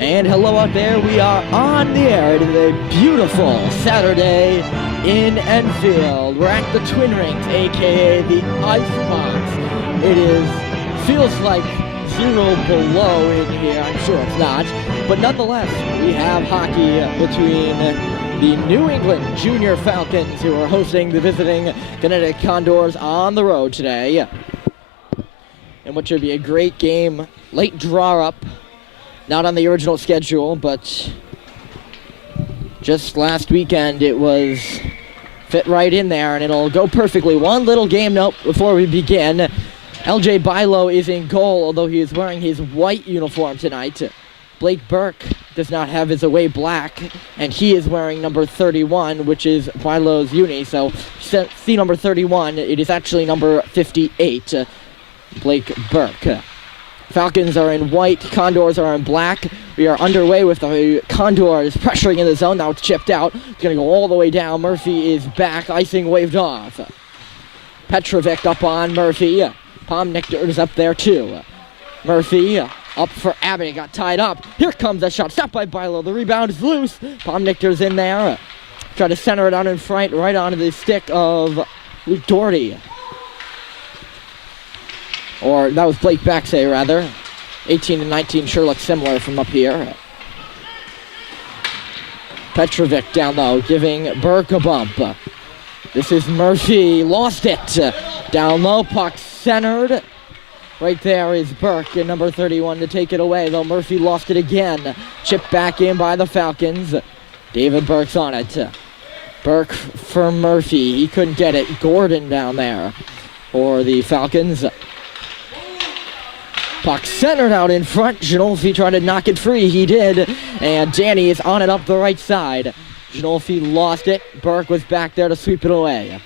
And hello out there, we are on the air. It is a beautiful Saturday in Enfield. We're at the Twin Rinks, aka the Icebox. Feels like 0 below in here. I'm sure it's not. But nonetheless, we have hockey between the New England Junior Falcons, who are hosting the visiting Connecticut Condors on the road today. And what should be a great game. Late draw up. Not on the original schedule, but just last weekend it was fit right in there, and it'll go perfectly. One little game note before we begin. LJ Bilo is in goal, although he is wearing his white uniform tonight. Blake Burke does not have his away black, and he is wearing number 31, which is Bilo's uni. So see number 31, it is actually number 58, Blake Burke. Falcons are in white, Condors are in black. We are underway with the Condors pressuring in the zone. Now it's chipped out. It's going to go all the way down. Murphy is back. Icing waved off. Petrovic up on Murphy. Pomnichter is up there too. Murphy up for Abbott. Got tied up. Here comes a shot. Stopped by Bilo. The rebound is loose. Pomnichter's in there. Try to center it out in front, right onto the stick of Luke Doherty. Or that was Blake Baxay, rather. 18 and 19 sure looks similar from up here. Petrovic down low, giving Burke a bump. This is Murphy, lost it. Down low, puck centered. Right there is Burke in number 31 to take it away, though Murphy lost it again. Chipped back in by the Falcons. David Burke's on it. Burke for Murphy, he couldn't get it. Gordon down there for the Falcons. Puck centered out in front. Ginolfi tried to knock it free. He did. And Danny is on it up the right side. Ginolfi lost it. Burke was back there to sweep it away.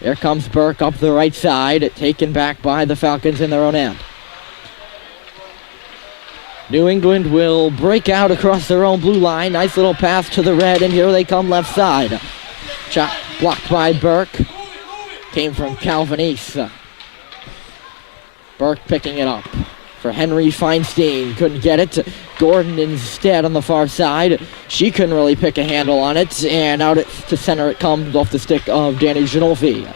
Here comes Burke up the right side. Taken back by the Falcons in their own end. New England will break out across their own blue line. Nice little pass to the red, and here they come left side. Shot blocked by Burke. Came from Calvin East. Burke picking it up for Henry Feinstein. Couldn't get it. Gordon instead on the far side. She couldn't really pick a handle on it. And out to center it comes off the stick of Danny Ginolfi.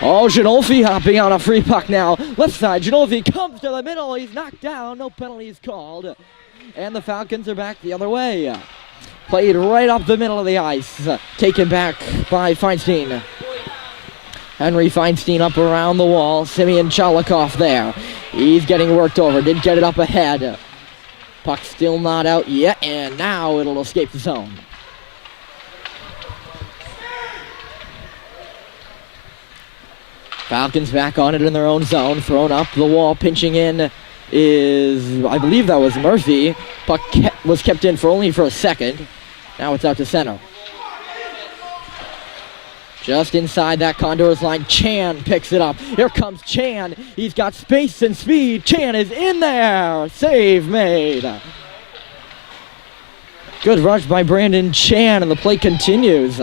Oh, Ginolfi hopping on a free puck now. Left side, Ginolfi comes to the middle. He's knocked down. No penalties called. And the Falcons are back the other way. Played right up the middle of the ice. Taken back by Feinstein. Henry Feinstein up around the wall. Simeon Chalikov there. He's getting worked over. Did get it up ahead. Puck still not out yet, and now it'll escape the zone. Falcons back on it in their own zone. Thrown up the wall. Pinching in is, I believe that was Murphy. Puck was kept in only for a second. Now it's out to center. Just inside that Condors line, Chan picks it up. Here comes Chan. He's got space and speed. Chan is in there. Save made. Good rush by Brandon Chan, and the play continues.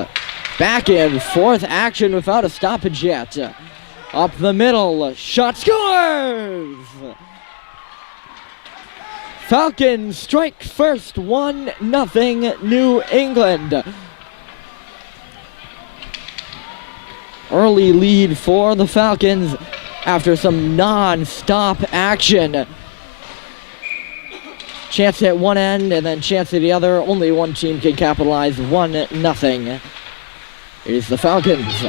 Back and forth action without a stoppage yet. Up the middle, shot scores! Falcons strike first, 1-0 New England. Early lead for the Falcons after some non-stop action. Chance at one end and then chance at the other. Only one team can capitalize. 1-0. It is the Falcons.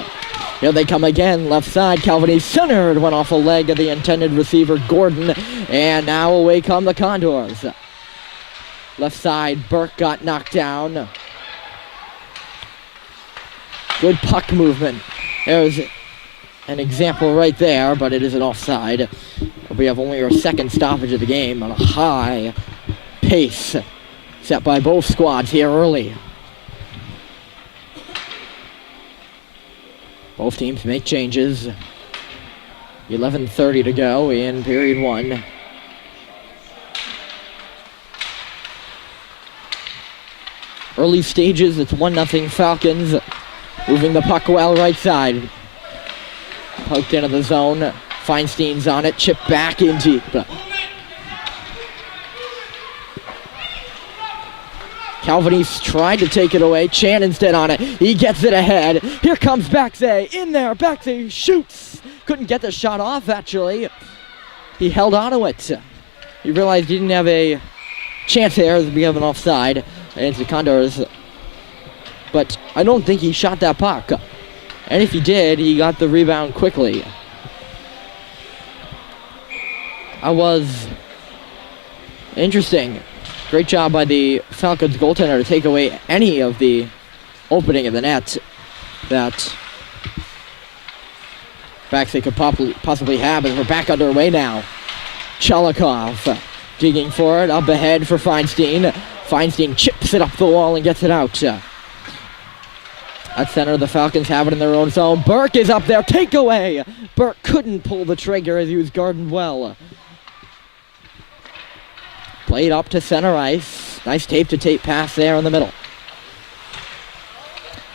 Here they come again. Left side, Calvin centered. Went off a leg of the intended receiver, Gordon. And now away come the Condors. Left side, Burke got knocked down. Good puck movement. There's an example right there, but it is an offside. We have only our second stoppage of the game on a high pace set by both squads here early. Both teams make changes. 11:30 to go in period one. Early stages, it's 1-0 Falcons. Moving the puck well right side. Poked into the zone. Feinstein's on it. Chipped back in deep. Calvin East tried to take it away. Chan instead on it. He gets it ahead. Here comes Baxay in there. Baxay shoots. Couldn't get the shot off, actually. He held on to it. He realized he didn't have a chance there to be of an offside against the Condors. But I don't think he shot that puck. And if he did, he got the rebound quickly. That was interesting. Great job by the Falcons goaltender to take away any of the opening of the net that Baxay could possibly have, as we're back underway now. Chalikov digging for it, up ahead for Feinstein. Feinstein chips it up the wall and gets it out. At center, the Falcons have it in their own zone. Burke is up there, takeaway! Burke couldn't pull the trigger as he was guarding well. Played up to center ice. Nice tape-to-tape pass there in the middle.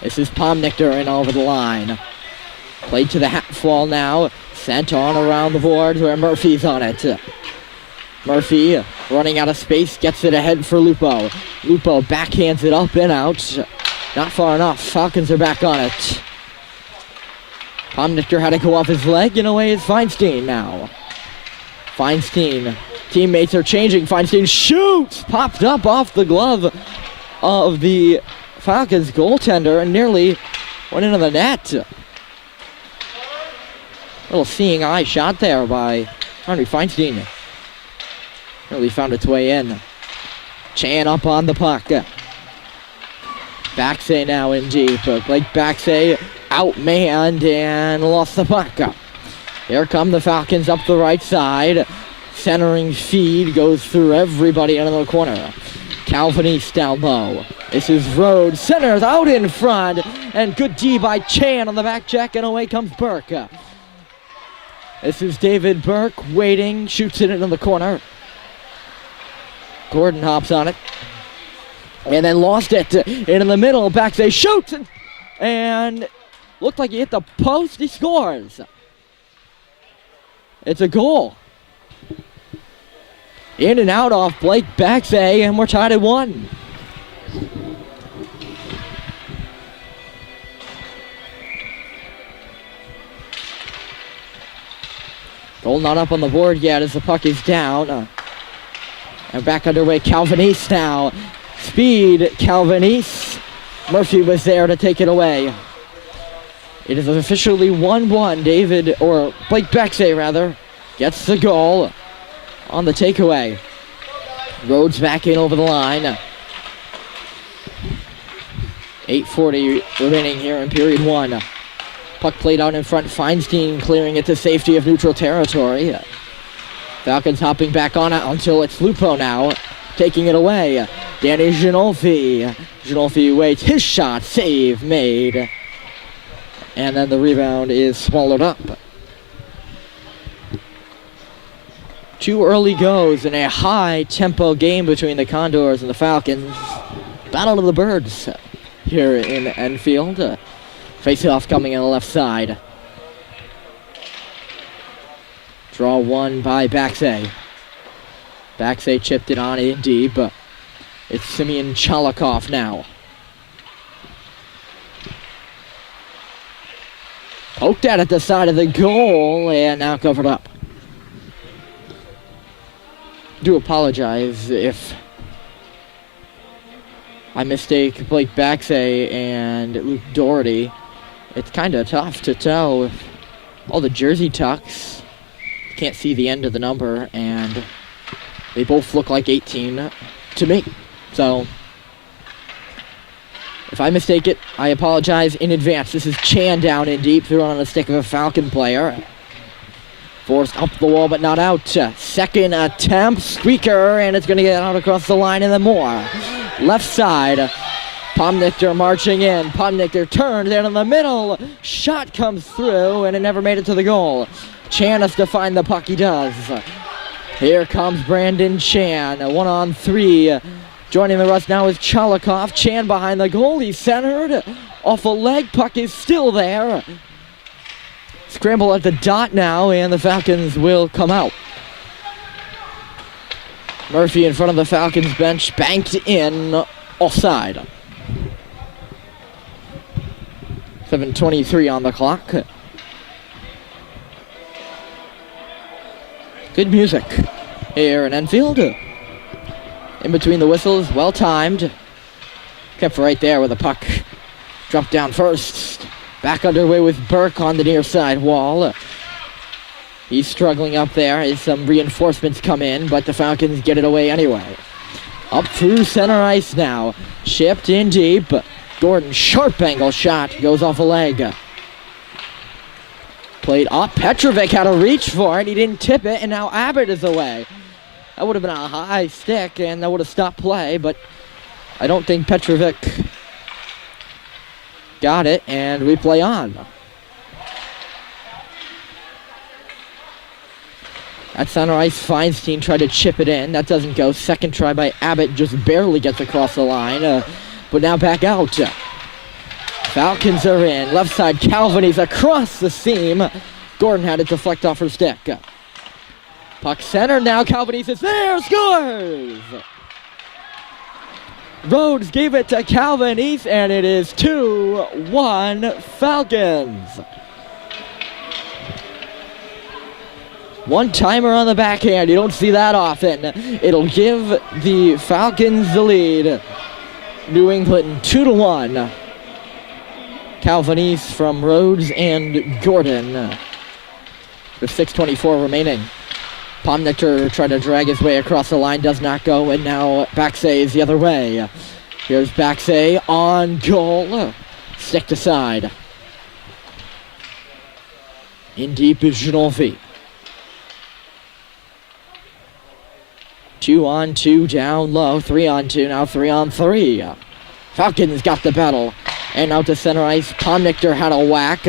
This is Pomnichter in over the line. Played to the half wall now. Sent on around the boards where Murphy's on it. Murphy running out of space, gets it ahead for Lupo. Lupo backhands it up and out. Not far enough. Falcons are back on it. Pomnichter had to go off his leg. In a way, it's Feinstein now. Feinstein. Teammates are changing. Feinstein shoots! Popped up off the glove of the Falcons goaltender and nearly went into the net. Little seeing eye shot there by Henry Feinstein. Nearly found its way in. Chan up on the puck. Baxay now in deep. Blake Baxay outmanned and lost the puck. Here come the Falcons up the right side. Centering feed goes through everybody into the corner. Calvin East down low. This is Rhodes. Centers out in front. And good D by Chan on the back check. And away comes Burke. This is David Burke waiting. Shoots it into the corner. Gordon hops on it. And then lost it. In the middle. Baxay shoots. And looked like he hit the post. He scores. It's a goal. In and out off Blake Baxay, and we're tied at 1. Goal not up on the board yet as the puck is down. And back underway, Calvin East now. Speed, Calvin East. Murphy was there to take it away. It is officially 1-1. Blake Baxay, rather, gets the goal on the takeaway. Rhodes back in over the line. 8:40 remaining here in period 1. Puck played out in front. Feinstein clearing it to safety of neutral territory. Falcons hopping back on it until it's Lupo now, taking it away. Danny Ginolfi. Ginolfi waits. His shot. Save made. And then the rebound is swallowed up. 2 early goes in a high-tempo game between the Condors and the Falcons. Battle of the Birds here in Enfield. Face-off coming on the left side. Draw one by Baxay. Baxay chipped it on in deep. It's Simeon Chalikov now. Poked at the side of the goal and now covered up. Do apologize if I mistake Blake Baxay and Luke Doherty. It's kind of tough to tell with all the jersey tucks. Can't see the end of the number, and they both look like 18 to me. So if I mistake it, I apologize in advance. This is Chan down in deep, thrown on the stick of a Falcon player. Forced up the wall, but not out. Second attempt, squeaker, and it's going to get out across the line, and then more. Left side, Pomnichter marching in. Pomnichter turns in the middle. Shot comes through, and it never made it to the goal. Chan has to find the puck. He does. Here comes Brandon Chan, a 1-on-3. Joining the rush now is Chalikov. Chan behind the goal. He's centered. Off a leg. Puck is still there. Scramble at the dot now, and the Falcons will come out. Murphy in front of the Falcons bench, banked in offside. 7:23 on the clock. Good music here in Enfield. In between the whistles, well timed. Kept right there with the puck. Dropped down first. Back underway with Burke on the near side wall. He's struggling up there as some reinforcements come in, but the Falcons get it away anyway. Up through center ice now. Shipped in deep. Gordon, sharp angle shot, goes off a leg. Played up. Petrovic had to reach for it. He didn't tip it, and now Abbott is away. That would have been a high stick, and that would have stopped play, but I don't think Petrovic got it, and we play on. At center ice, Feinstein tried to chip it in. That doesn't go. Second try by Abbott, just barely gets across the line, but now back out. Falcons are in. Left side, Calvin, he's across the seam. Gordon had it deflect off her stick. Puck center now, Calvanese is there, scores! Rhodes gave it to Calvanese, and it is 2-1 Falcons. One-timer on the backhand, you don't see that often. It'll give the Falcons the lead. New England 2-1. Calvanese from Rhodes and Gordon. With 6:24 remaining. Pomnichter tried to drag his way across the line, does not go, and now Baxay is the other way. Here's Baxay on goal. Stick to side. In deep is Genolfi. 2-on-2 down low, 3-on-2, now 3-on-3. Falcons got the battle. And out to center ice, Pomnichter had a whack.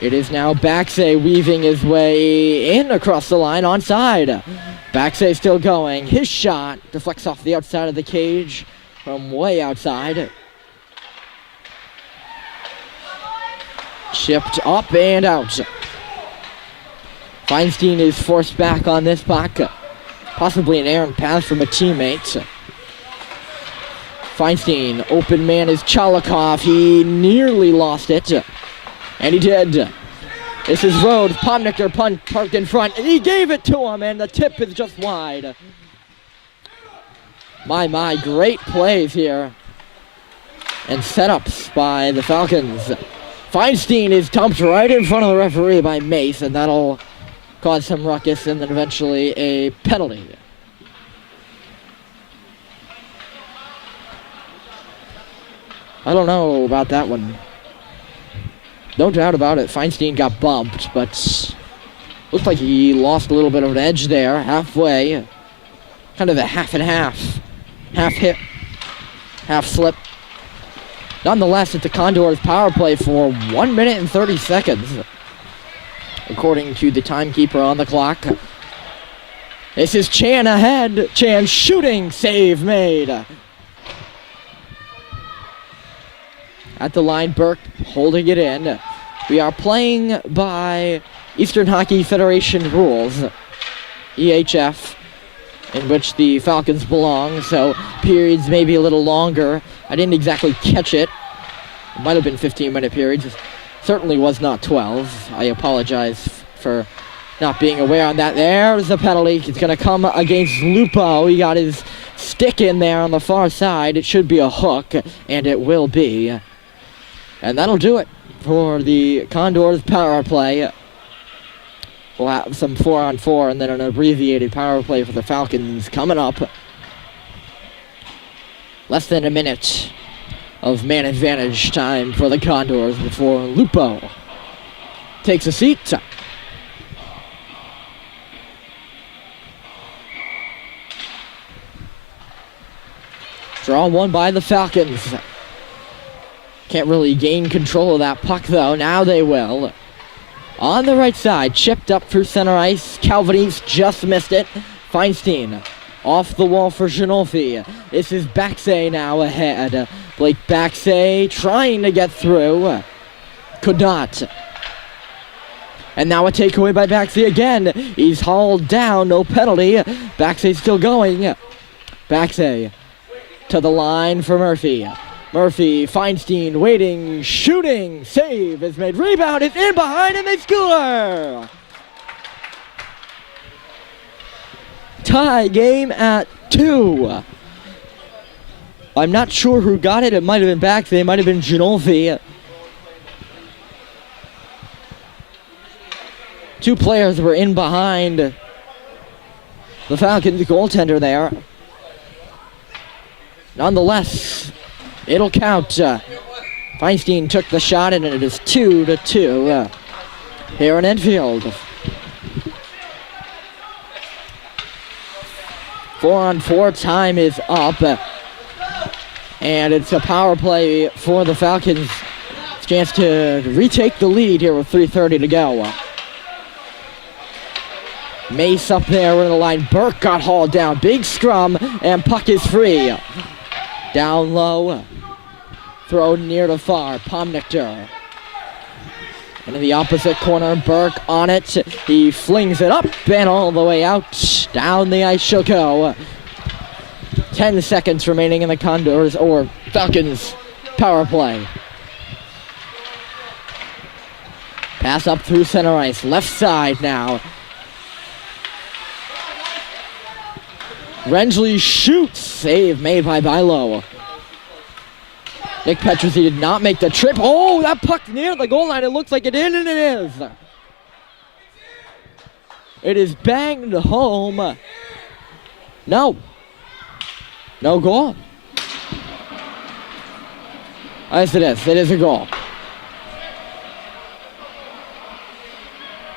It is now Baxay weaving his way in across the line onside. Baxay still going. His shot deflects off the outside of the cage from way outside. Chipped up and out. Feinstein is forced back on this puck. Possibly an errant pass from a teammate. Feinstein, open man is Chalikov. He nearly lost it. And he did. This is Rhodes. Pomnichter parked in front, and he gave it to him, and the tip is just wide. My, great plays here. And setups by the Falcons. Feinstein is dumped right in front of the referee by Mace, and that'll cause some ruckus, and then eventually a penalty. I don't know about that one. No doubt about it, Feinstein got bumped, but looked like he lost a little bit of an edge there, halfway. Kind of a half and half. Half hit, half slip. Nonetheless, it's the Condors power play for 1 minute and 30 seconds. According to the timekeeper on the clock. This is Chan ahead. Chan shooting, save made. At the line, Burke holding it in. We are playing by Eastern Hockey Federation rules, EHF, in which the Falcons belong, so periods may be a little longer. I didn't exactly catch it. It might have been 15-minute periods. It certainly was not 12. I apologize for not being aware on that. There's the penalty. It's going to come against Lupo. He got his stick in there on the far side. It should be a hook, and it will be. And that'll do it for the Condors power play. We'll have some 4-on-4 and then an abbreviated power play for the Falcons coming up. Less than a minute of man advantage time for the Condors before Lupo takes a seat. Draw one by the Falcons. Can't really gain control of that puck, though. Now they will. On the right side, chipped up through center ice. Calvanese just missed it. Feinstein off the wall for Genolfi. This is Baxay now ahead. Blake Baxay trying to get through. Could not. And now a takeaway by Baxay again. He's hauled down, no penalty. Baxay still going. Baxay to the line for Murphy. Murphy, Feinstein waiting, shooting, save is made, rebound is in behind, and they score! Tie game at 2. I'm not sure who got it. It might have been Baxley. It might have been Ginolfi. 2 players were in behind the Falcons goaltender there. Nonetheless, it'll count. Feinstein took the shot, and it is 2-2 here in Enfield. 4-on-4 time is up. And it's a power play for the Falcons. Chance to retake the lead here with 3:30 to go. Mace up there in the line. Burke got hauled down. Big scrum, and puck is free. Down low. Thrown near to far. Pomnichter. And in the opposite corner, Burke on it. He flings it up and all the way out. Down the ice she'll go. 10 seconds remaining in the Condors, or Falcons, power play. Pass up through center ice. Left side now. Rensley shoots. Save made by Bilo. Nick Petruzzi did not make the trip. Oh, that puck near the goal line. It looks like it did, and it is. It is banged home. No. No goal. Yes, it is. It is a goal.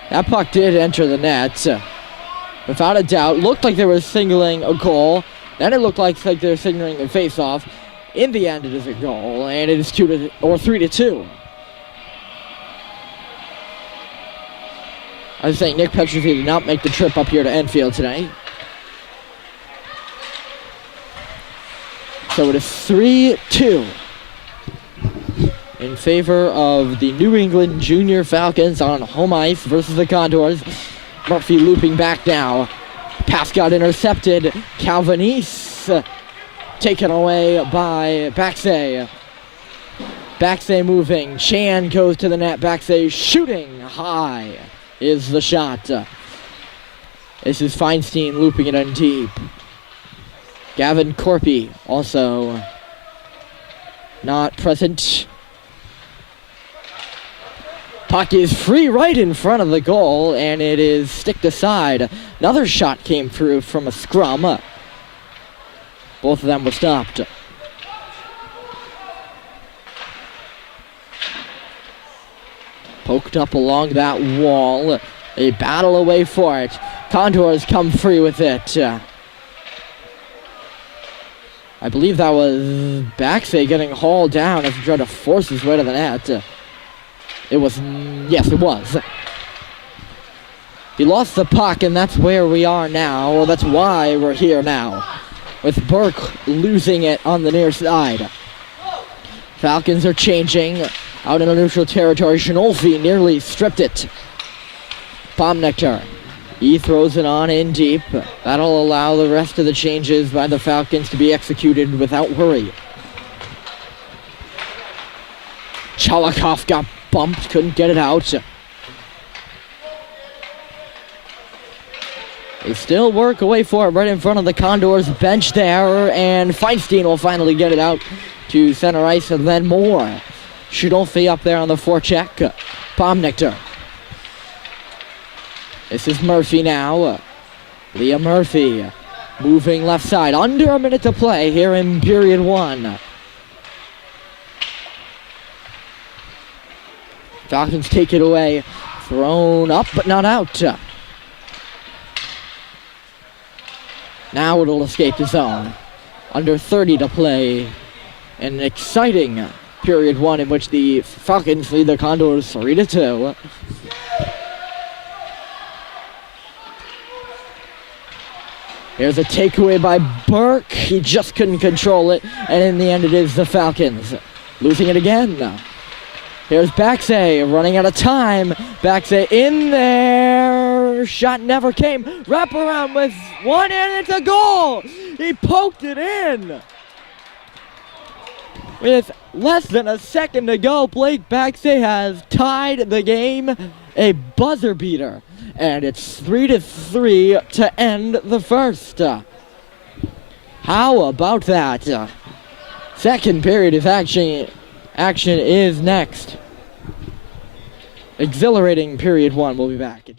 That puck did enter the net. Without a doubt. Looked like they were signaling a goal. Then it looked like they were signaling a face-off. In the end, it is a goal, and it is 3-2. I was saying Nick Petruzzi did not make the trip up here to Enfield today. So it is 3-2 in favor of the New England Junior Falcons on home ice versus the Condors. Murphy looping back now. Pass got intercepted. Calvanese taken away by Baxay. Baxay moving. Chan goes to the net. Baxay shooting high is the shot. This is Feinstein looping it in deep. Gavin Corpy also not present. Puck is free right in front of the goal, and it is sticked aside. Another shot came through from a scrum. Both of them were stopped. Poked up along that wall. They battle away for it. Condors come free with it. I believe that was Baxay getting hauled down as he tried to force his way to the net. It was, yes, it was. He lost the puck, and that's where we are now, or that's why we're here now, with Burke losing it on the near side. Falcons are changing out in a neutral territory. Ginolfi nearly stripped it. Pomnichter. He throws it on in deep. That'll allow the rest of the changes by the Falcons to be executed without worry. Chalikov got bumped, couldn't get it out. They still work away for it right in front of the Condors bench there, and Feinstein will finally get it out to center ice, and then more. Ginolfi up there on the forecheck. Pomnichter. This is Murphy now. Leah Murphy moving left side. Under a minute to play here in period 1. Falcons take it away. Thrown up, but not out. Now it'll escape the zone. Under 30 to play. An exciting period 1 in which the Falcons lead the Condors 3-2. Here's a takeaway by Burke. He just couldn't control it. And in the end, it is the Falcons losing it again. Here's Baxay running out of time. Baxay in there. Shot never came. Wrap around with one, and it's a goal. He poked it in. With less than a second to go, Blake Baxter has tied the game, a buzzer beater. And it's 3-3 to end the first. How about that? Second period of action is next. Exhilarating period one. We'll be back.